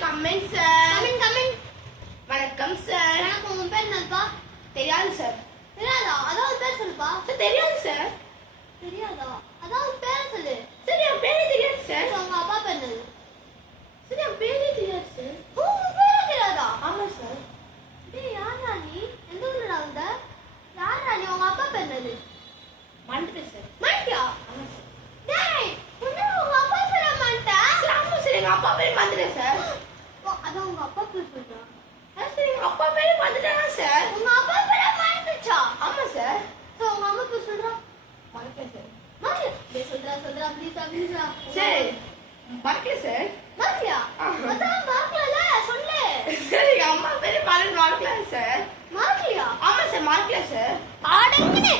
come in, sir. Come in. வணக்கம் sir. வணக்கம். உன் பேர் என்னப்பா? தெரியாது சார். தெரியாதா? அதான் உன் பேர் சொல்லுப்பா. சார் தெரியாது சார். தெரியாதா? அதான் உன் பேர் சொல்லு. சார் என் பேரே தெரியாது சார். உங்க அப்பா பேர் என்னது? சார் என் பேரே தெரியாது சார். உன் பேரே தெரியாதா? ஆமா சார். டேய் யாரா நீ? எந்த ஊர்ல வந்த? யாரா நீ? உங்க அப்பா பேர் என்னது? மறந்துட்டேன் சார். மறந்தியா? ஆமா சார். டேய் உன்ன உங்க அப்பா பேரை மறந்துட்ட? சார் ஆமா சார், எங்க அப்பா பேரே மறந்துட்டேன் சார். அதான் உங்க அப்பா பேர் சொல்றா. சார் எங்க அப்பா பேரே மறந்துட்டாங்க சார். உங்க அப்பா பேரை மறந்துச்சா? ஆமா சார். உங்க அம்மா பேர் சொல்றா. மறக்கல சார். மறக்கல. டேய் சொல்றா ப்ளீஸ். சார் மறக்கல சார். மறக்கலையா? அதான் மறக்கல சொல்லு. சார் எங்க அம்மா பேரே மறக்கல சார். மறக்கலையா? ஆமா சார், மறக்கல சார். அடங்குனே